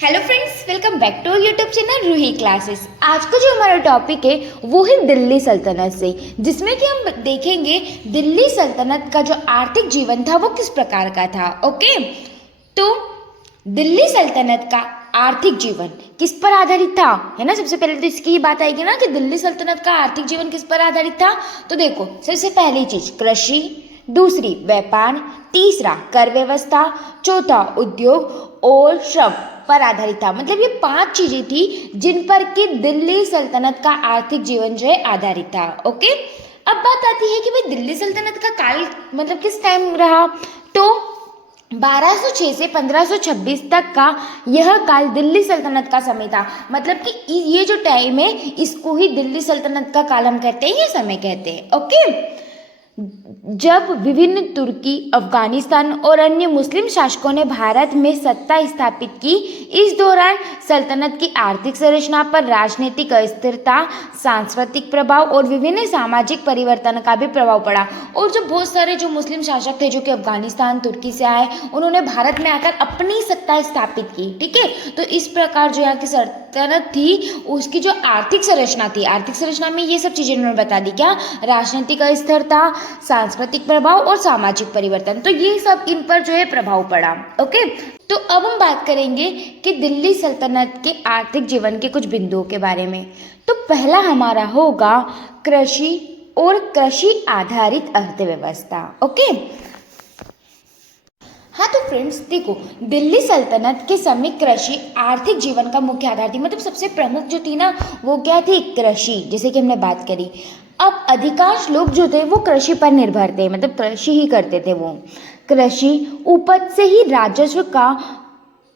Hello friends, welcome back to YouTube channel Roohi classes. आज का जो हमारा टॉपिक है वो है दिल्ली सल्तनत से, जिसमें कि हम देखेंगे दिल्ली सल्तनत का जो आर्थिक जीवन था वो किस प्रकार का था। ओके, तो दिल्ली सल्तनत का आर्थिक जीवन किस पर आधारित था, है ना। सबसे पहले तो इसकी बात आएगी ना कि दिल्ली सल्तनत का आर्थिक जीवन किस पर आधारित था। तो देखो, सबसे पहली चीज कृषि, दूसरी व्यापार, तीसरा कर व्यवस्था, चौथा उद्योग और श्रम पर आधारित था। मतलब ये 5 चीजें थी जिन पर कि दिल्ली सल्तनत का आर्थिक जीवन जो है आधारित था। ओके, अब बात आती है कि भाई दिल्ली सल्तनत का काल मतलब किस टाइम रहा। तो 1206 से 1526 तक का यह काल दिल्ली सल्तनत का समय था। मतलब कि ये जो टाइम है इसको ही दिल्ली सल्तनत का काल हम कहते हैं, ये समय कहते हैं। ओके, जब विभिन्न तुर्की, अफगानिस्तान और अन्य मुस्लिम शासकों ने भारत में सत्ता स्थापित की, इस दौरान सल्तनत की आर्थिक संरचना पर राजनीतिक अस्थिरता, सांस्कृतिक प्रभाव और विभिन्न सामाजिक परिवर्तन का भी प्रभाव पड़ा। और जो बहुत सारे जो मुस्लिम शासक थे जो कि अफगानिस्तान, तुर्की से आए, उन्होंने भारत में आकर अपनी सत्ता स्थापित की। ठीक है, तो इस प्रकार जो यहाँ की सल्तनत थी उसकी जो आर्थिक संरचना थी, आर्थिक संरचना में ये सब चीजें उन्होंने बता दी। क्या? राजनीतिक अस्थिरता, सांस्कृतिक प्रभाव और सामाजिक परिवर्तन, तो ये सब इन पर जो है प्रभाव पड़ा। ओके, तो अब हम बात करेंगे कि दिल्ली सल्तनत के आर्थिक जीवन के कुछ बिंदुओं के बारे में। तो पहला हमारा होगा कृषि और कृषि आधारित अर्थव्यवस्था। ओके, हाँ तो फ्रेंड्स देखो, दिल्ली सल्तनत के समय कृषि आर्थिक जीवन का मुख्य आधार थी। मतलब सबसे प्रमुख जो थी ना वो क्या थी? कृषि, जैसे कि हमने बात करी। अब अधिकांश लोग जो थे वो कृषि पर निर्भर थे, मतलब कृषि ही करते थे। वो कृषि उपज से ही राजस्व का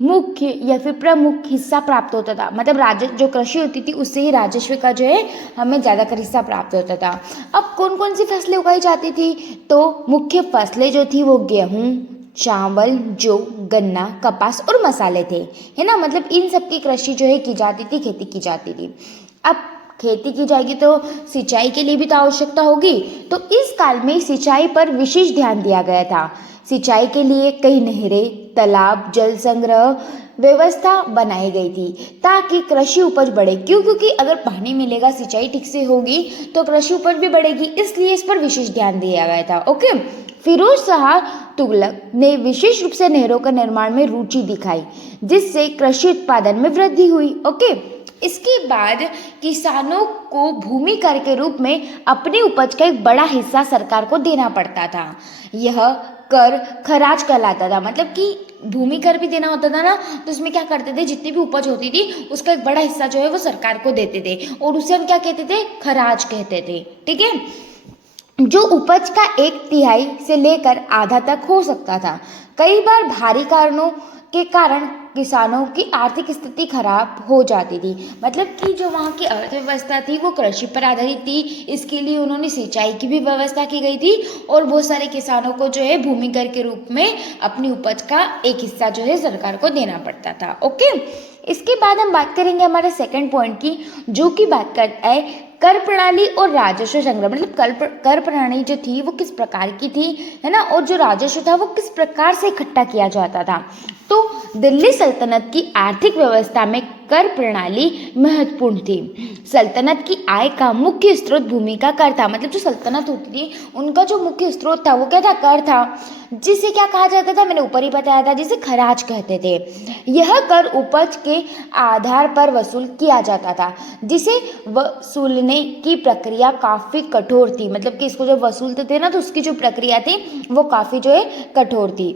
मुख्य या फिर प्रमुख हिस्सा प्राप्त होता था। मतलब राजस्व जो कृषि होती थी उससे ही राजस्व का जो है हमें ज़्यादातर हिस्सा प्राप्त होता था। अब कौन कौन सी फसलें उगाई जाती थी? तो मुख्य फसलें जो थी वो गेहूँ, चावल, जौ, गन्ना, कपास और मसाले थे, है ना। मतलब इन सब की कृषि जो है की जाती थी, खेती की जाती थी। अब खेती की जाएगी तो सिंचाई के लिए भी तो आवश्यकता होगी, तो इस काल में सिंचाई पर विशेष ध्यान दिया गया था। सिंचाई के लिए कई नहरें, तालाब, जल संग्रह व्यवस्था बनाई गई थी ताकि कृषि उपज बढ़े। क्यों? क्योंकि अगर पानी मिलेगा, सिंचाई ठीक से होगी तो कृषि उपज भी बढ़ेगी, इसलिए इस पर विशेष ध्यान दिया गया था। ओके, फिरोज शाह तुगलक ने विशेष रूप से नहरों का निर्माण में रुचि दिखाई, जिससे कृषि उत्पादन में वृद्धि हुई। ओके, इसके बाद किसानों को भूमि कर के रूप में अपनी उपज का एक बड़ा हिस्सा सरकार को देना पड़ता था। यह कर खराज कहलाता था। मतलब कि भूमि कर भी देना होता था ना, तो उसमें क्या करते थे, जितनी भी उपज होती थी उसका एक बड़ा हिस्सा जो है वो सरकार को देते थे, और उसे हम क्या कहते थे? खराज कहते थे। ठीक है, जो उपज का 1/3 से लेकर आधा तक हो सकता था। कई बार भारी कारणों के कारण किसानों की आर्थिक स्थिति खराब हो जाती थी। मतलब कि जो वहाँ की अर्थव्यवस्था थी वो कृषि पर आधारित थी, इसके लिए उन्होंने सिंचाई की भी व्यवस्था की गई थी, और बहुत सारे किसानों को जो है भूमि कर के रूप में अपनी उपज का एक हिस्सा जो है सरकार को देना पड़ता था। ओके, इसके बाद हम बात करेंगे हमारे सेकंड पॉइंट की, जो कि बात करता है कर प्रणाली और राजस्व संग्रह। मतलब कर प्रणाली जो थी वो किस प्रकार की थी, है ना, और जो राजस्व था वो किस प्रकार से इकट्ठा किया जाता था। तो दिल्ली सल्तनत की आर्थिक व्यवस्था में कर प्रणाली महत्वपूर्ण थी। सल्तनत की आय का मुख्य स्रोत भूमि का कर था। मतलब जो सल्तनत होती थी उनका जो मुख्य स्रोत था वो क्या था? कर था, जिसे क्या कहा जाता था? मैंने ऊपर ही बताया था, जिसे खराज कहते थे। यह कर उपज के आधार पर वसूल किया जाता था, जिसे वसूलने की प्रक्रिया काफ़ी कठोर थी। मतलब कि इसको जब वसूलते थे ना तो उसकी जो प्रक्रिया थी वो काफ़ी जो है कठोर थी।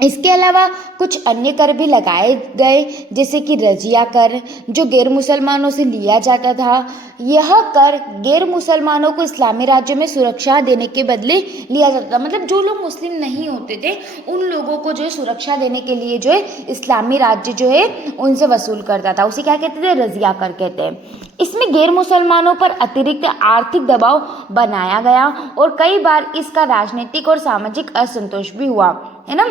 इसके अलावा कुछ अन्य कर भी लगाए गए, जैसे कि रजिया कर, जो गैर मुसलमानों से लिया जाता था। यह कर गैर मुसलमानों को इस्लामी राज्य में सुरक्षा देने के बदले लिया जाता था। मतलब जो लोग मुस्लिम नहीं होते थे उन लोगों को जो है सुरक्षा देने के लिए जो है इस्लामी राज्य जो है उनसे वसूल करता था। उसे क्या कहते थे? रजिया कर कहते हैं। इसमें गैर मुसलमानों पर अतिरिक्त आर्थिक दबाव बनाया गया, और कई बार इसका राजनीतिक और सामाजिक असंतोष भी हुआ, है ना।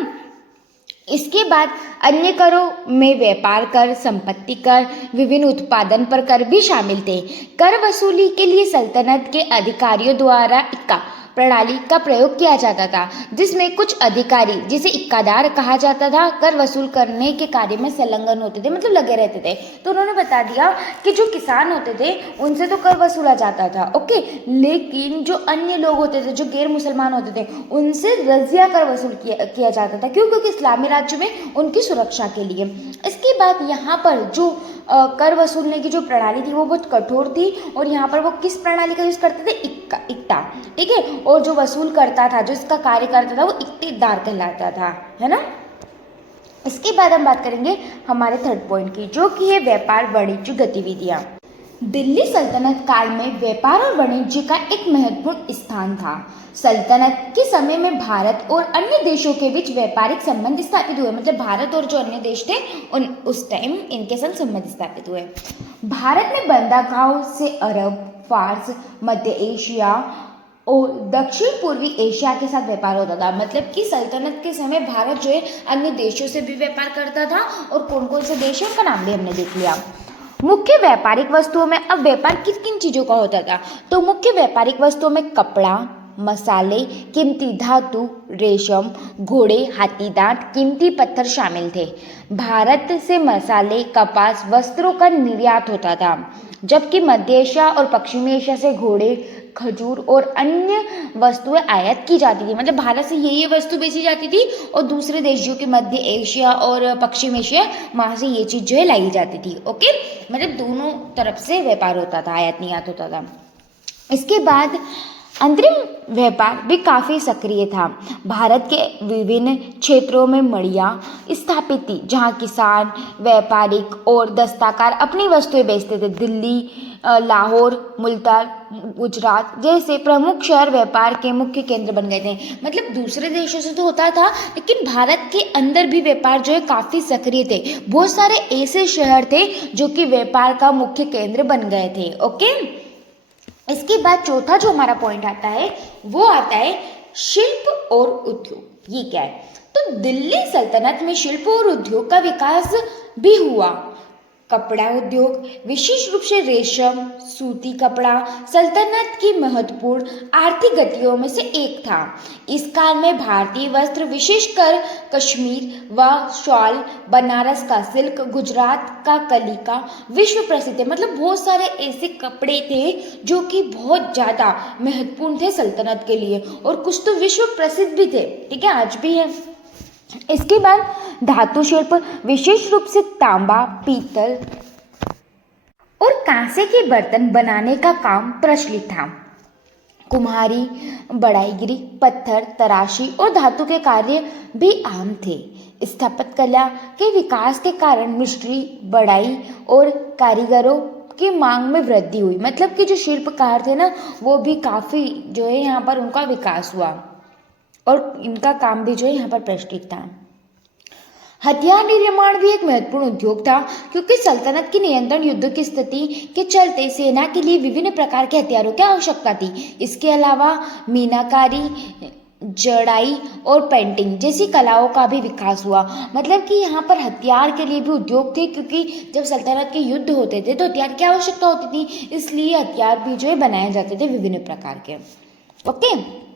इसके बाद अन्य करों में व्यापार कर, संपत्ति कर, विभिन्न उत्पादन पर कर भी शामिल थे। कर वसूली के लिए सल्तनत के अधिकारियों द्वारा इक्का प्रणाली का प्रयोग किया जाता था, जिसमें कुछ अधिकारी जिसे इक्कादार कहा जाता था कर वसूल करने के कार्य में संलग्न होते थे, मतलब लगे रहते थे। तो उन्होंने बता दिया कि जो किसान होते थे उनसे तो कर वसूला जाता था, ओके, लेकिन जो अन्य लोग होते थे, जो गैर मुसलमान होते थे, उनसे रजिया कर वसूल किया जाता था। क्यों? क्योंकि इस्लामी राज्य में उनकी सुरक्षा के लिए। इसके बाद यहाँ पर जो कर वसूलने की जो प्रणाली थी वो बहुत कठोर थी, और यहाँ पर वो किस प्रणाली का यूज़ करते थे? इक्टा, ठीक है। और जो वसूल करता था, जो इसका कार्य करता था, वो इक्तेदार कहलाता था, है ना। इसके बाद हम बात करेंगे हमारे थर्ड पॉइंट की, जो कि है व्यापार वाणिज्य गतिविधियाँ। दिल्ली सल्तनत काल में व्यापार और वाणिज्य का एक महत्वपूर्ण स्थान था। सल्तनत के समय में भारत और अन्य देशों के बीच व्यापारिक संबंध स्थापित हुए, मतलब भारत और जो अन्य देश थे उस टाइम इनके साथ संबंध स्थापित हुए। भारत में बंदरगाहों से अरब, फारस, मध्य एशिया और दक्षिण पूर्वी एशिया के साथ व्यापार होता था। मतलब कि सल्तनत के समय भारत जो है अन्य देशों से भी व्यापार करता था, और कौन कौन से देश है उनका नाम भी हमने देख लिया। मुख्य व्यापारिक वस्तुओं में अब व्यापार किन किन चीज़ों का होता था? तो मुख्य व्यापारिक वस्तुओं में कपड़ा, मसाले, कीमती धातु, रेशम, घोड़े, हाथी दांत, कीमती पत्थर शामिल थे। भारत से मसाले, कपास, वस्त्रों का निर्यात होता था, जबकि मध्य एशिया और पश्चिमी एशिया से घोड़े, खजूर और अन्य वस्तुएं आयात की जाती थी। मतलब भारत से ये वस्तु बेची जाती थी, और दूसरे देश जो कि मध्य एशिया और पश्चिम एशिया, वहाँ से ये चीज़ जो है लाई जाती थी, ओके। मतलब दोनों तरफ से व्यापार होता था, आयात निर्यात होता था। इसके बाद अंतरिम व्यापार भी काफ़ी सक्रिय था। भारत के विभिन्न क्षेत्रों में मंडियाँ स्थापित थी, जहाँ किसान, व्यापारिक और दस्तकार अपनी वस्तुएं बेचते थे। दिल्ली, लाहौर, मुल्तान, गुजरात जैसे प्रमुख शहर व्यापार के मुख्य केंद्र बन गए थे। मतलब दूसरे देशों से तो होता था, लेकिन भारत के अंदर भी व्यापार जो है काफ़ी सक्रिय थे। बहुत सारे ऐसे शहर थे जो कि व्यापार का मुख्य केंद्र बन गए थे, ओके। इसके बाद चौथा जो हमारा पॉइंट आता है वो आता है शिल्प और उद्योग। ये क्या है? तो दिल्ली सल्तनत में शिल्प और उद्योग का विकास भी हुआ। कपड़ा उद्योग, विशेष रूप से रेशम, सूती कपड़ा, सल्तनत की महत्वपूर्ण आर्थिक गतियों में से एक था। इस काल में भारतीय वस्त्र, विशेषकर कश्मीर व शॉल, बनारस का सिल्क, गुजरात का कलिका विश्व प्रसिद्ध है। मतलब बहुत सारे ऐसे कपड़े थे जो कि बहुत ज़्यादा महत्वपूर्ण थे सल्तनत के लिए, और कुछ तो विश्व प्रसिद्ध भी थे, ठीक है, आज भी है। इसके बाद धातु शिल्प, विशेष रूप से तांबा, पीतल और कांसे के बर्तन बनाने का काम प्रचलित था। कुम्हारी, बढ़ाईगिरी, पत्थर तराशी और धातु के कार्य भी आम थे। स्थापत्य कला के विकास के कारण मिस्त्री, बढ़ाई और कारीगरों की मांग में वृद्धि हुई। मतलब कि जो शिल्पकार थे ना, वो भी काफ़ी जो है यहाँ पर उनका विकास हुआ, और इनका काम भी जो है यहाँ पर प्रचलित था। हथियार निर्माण भी एक महत्वपूर्ण उद्योग था, क्योंकि सल्तनत की नियंत्रण युद्ध की स्थिति के चलते सेना के लिए विभिन्न प्रकार के हथियारों की आवश्यकता थी। इसके अलावा मीनाकारी, जड़ाई और पेंटिंग जैसी कलाओं का भी विकास हुआ। मतलब कि यहाँ पर हथियार के लिए भी उद्योग थे, क्योंकि जब सल्तनत के युद्ध होते थे तो हथियार की आवश्यकता होती थी, इसलिए हथियार भी जो है बनाए जाते थे विभिन्न प्रकार के, ओके।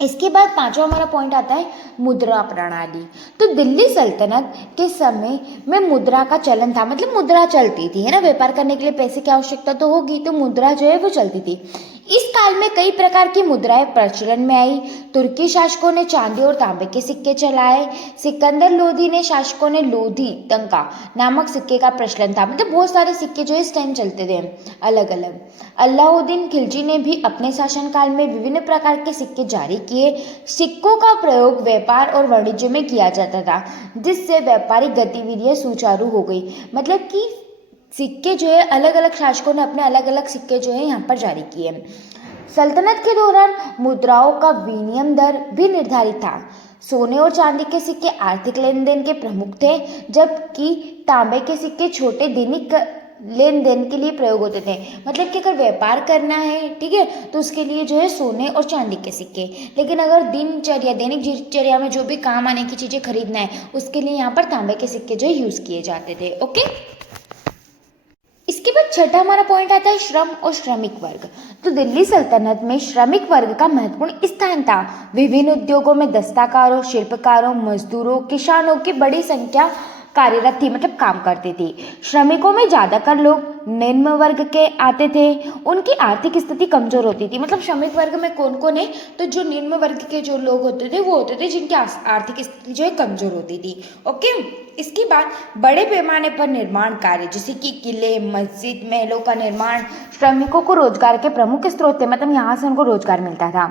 इसके बाद पांचवा हमारा पॉइंट आता है मुद्रा प्रणाली। तो दिल्ली सल्तनत के समय में मुद्रा का चलन था, मतलब मुद्रा चलती थी, है ना। व्यापार करने के लिए पैसे की आवश्यकता तो होगी, तो मुद्रा जो है वो चलती थी। इस काल में कई प्रकार की मुद्राएं प्रचलन में आई। तुर्की शासकों ने चांदी और तांबे के सिक्के चलाए। सिकंदर लोधी ने शासकों ने लोधी टंका नामक सिक्के का प्रचलन था। मतलब बहुत सारे सिक्के जो इस टाइम चलते थे अलग अलग। अलाउद्दीन खिलजी ने भी अपने शासनकाल में विभिन्न प्रकार के सिक्के जारी किए। सिक्कों का प्रयोग व्यापार और वाणिज्य में किया जाता था, जिससे व्यापारिक गतिविधियां सुचारू हो गई। मतलब कि सिक्के जो है अलग अलग शासकों ने अपने अलग अलग सिक्के जो है यहाँ पर जारी किए। सल्तनत के दौरान मुद्राओं का विनिमय दर भी निर्धारित था। सोने और चांदी के सिक्के आर्थिक लेन देन के प्रमुख थे, जबकि तांबे के सिक्के छोटे दैनिक लेन देन के लिए प्रयोग होते थे। मतलब कि अगर व्यापार करना है, ठीक है, तो उसके लिए जो है सोने और चांदी के सिक्के। लेकिन अगर दिनचर्या, दैनिक दिनचर्या में जो भी काम आने की चीज़ें खरीदना है, उसके लिए यहाँ पर तांबे के सिक्के जो है यूज़ किए जाते थे, ओके। इसके बाद छठा हमारा पॉइंट आता है श्रम और श्रमिक वर्ग। तो दिल्ली सल्तनत में श्रमिक वर्ग का महत्वपूर्ण स्थान था। विभिन्न उद्योगों में दस्तकारों, शिल्पकारों, मजदूरों, किसानों की बड़ी संख्या कार्यरत थी, मतलब काम करती थी। श्रमिकों में ज्यादातर लोग निम्न वर्ग के आते थे। उनकी आर्थिक स्थिति कमजोर होती थी। मतलब श्रमिक वर्ग में कौन कौन है, तो जो निम्न वर्ग के जो लोग होते थे वो होते थे जिनकी आर्थिक स्थिति जो है कमजोर होती थी। ओके, इसके बाद बड़े पैमाने पर निर्माण कार्य जैसे कि किले, मस्जिद, महलों का निर्माण श्रमिकों को रोजगार के प्रमुख स्रोत थे। मतलब यहाँ से उनको रोजगार मिलता था।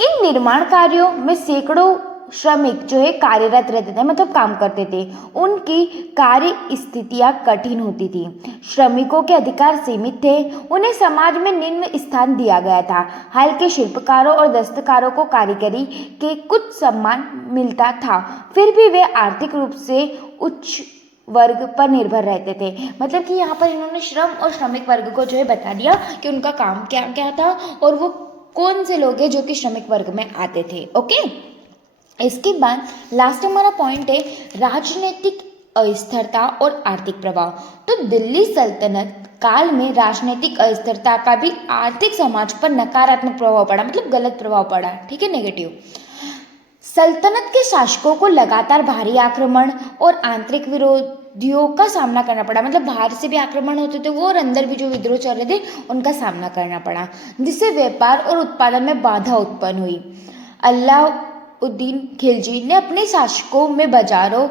इन निर्माण कार्यों में सैकड़ों श्रमिक जो है कार्यरत रहते थे, मतलब काम करते थे। उनकी कार्य स्थितियां कठिन होती थी। श्रमिकों के अधिकार सीमित थे। उन्हें समाज में निम्न स्थान दिया गया था। हाल के शिल्पकारों और दस्तकारों को कारीगरी के कुछ सम्मान मिलता था, फिर भी वे आर्थिक रूप से उच्च वर्ग पर निर्भर रहते थे। मतलब कि यहाँ पर इन्होंने श्रम और श्रमिक वर्ग को जो है बता दिया कि उनका काम क्या क्या था और वो कौन से लोग हैं जो कि श्रमिक वर्ग में आते थे। ओके, इसके बाद लास्ट हमारा पॉइंट है राजनीतिक अस्थिरता और आर्थिक प्रभाव। तो दिल्ली सल्तनत काल में राजनीतिक अस्थिरता का भी आर्थिक समाज पर नकारात्मक प्रभाव पड़ा, मतलब गलत प्रभाव पड़ा। ठीक है, नेगेटिव। सल्तनत के शासकों को लगातार भारी आक्रमण और आंतरिक विरोधियों का सामना करना पड़ा। मतलब बाहर से भी आक्रमण होते थे वो और अंदर भी जो विद्रोह चल रहे थे उनका सामना करना पड़ा, जिससे व्यापार और उत्पादन में बाधा उत्पन्न हुई। अलाउद्दीन खिलजी ने अपने शासकों में बाजारों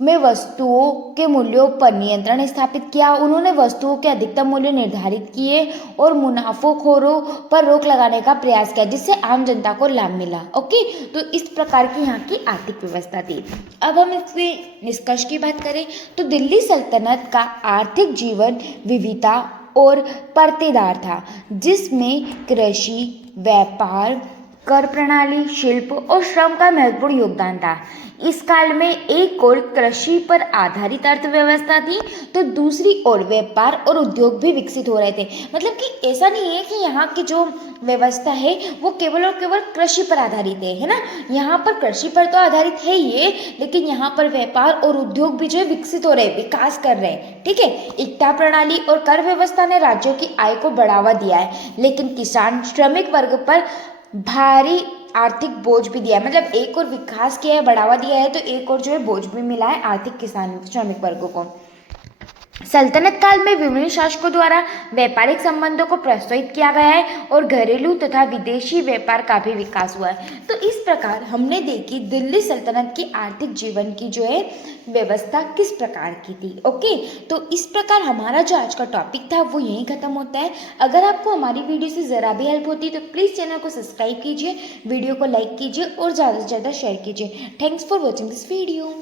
में वस्तुओं के मूल्यों पर नियंत्रण स्थापित किया। उन्होंने वस्तुओं के अधिकतम मूल्य निर्धारित किए और मुनाफोखोरों पर रोक लगाने का प्रयास किया, जिससे आम जनता को लाभ मिला। ओके, तो इस प्रकार की यहाँ की आर्थिक व्यवस्था थी। अब हम इसके निष्कर्ष की बात करें तो दिल्ली सल्तनत का आर्थिक जीवन विविधता और परतेदार था, जिसमें कृषि, व्यापार, कर प्रणाली, शिल्प और श्रम का महत्वपूर्ण योगदान था। इस काल में एक ओर कृषि पर आधारित अर्थव्यवस्था थी तो दूसरी ओर व्यापार और उद्योग भी विकसित हो रहे थे। मतलब कि ऐसा नहीं है कि यहाँ की जो व्यवस्था है वो केवल और केवल कृषि पर आधारित है ना। यहाँ पर कृषि पर तो आधारित है ही है, लेकिन यहाँ पर व्यापार और उद्योग भी जो है विकसित हो रहे हैं, विकास कर रहे हैं। ठीक है, एकता प्रणाली और कर व्यवस्था ने राज्यों की आय को बढ़ावा दिया है, लेकिन किसान, श्रमिक वर्ग पर भारी आर्थिक बोझ भी दिया है। मतलब एक और विकास किया है, बढ़ावा दिया है, तो एक और जो है बोझ भी मिला है आर्थिक किसान श्रमिक वर्गों को। सल्तनत काल में विभिन्न शासकों द्वारा व्यापारिक संबंधों को प्रोत्साहित किया गया है और घरेलू तथा विदेशी व्यापार का भी विकास हुआ है। तो इस प्रकार हमने देखी दिल्ली सल्तनत की आर्थिक जीवन की जो है व्यवस्था किस प्रकार की थी। ओके, तो इस प्रकार हमारा जो आज का टॉपिक था वो यहीं खत्म होता है। अगर आपको हमारी वीडियो से ज़रा भी हेल्प होती है तो प्लीज़ चैनल को सब्सक्राइब कीजिए, वीडियो को लाइक कीजिए और ज़्यादा से ज़्यादा शेयर कीजिए। Thanks for watching this video.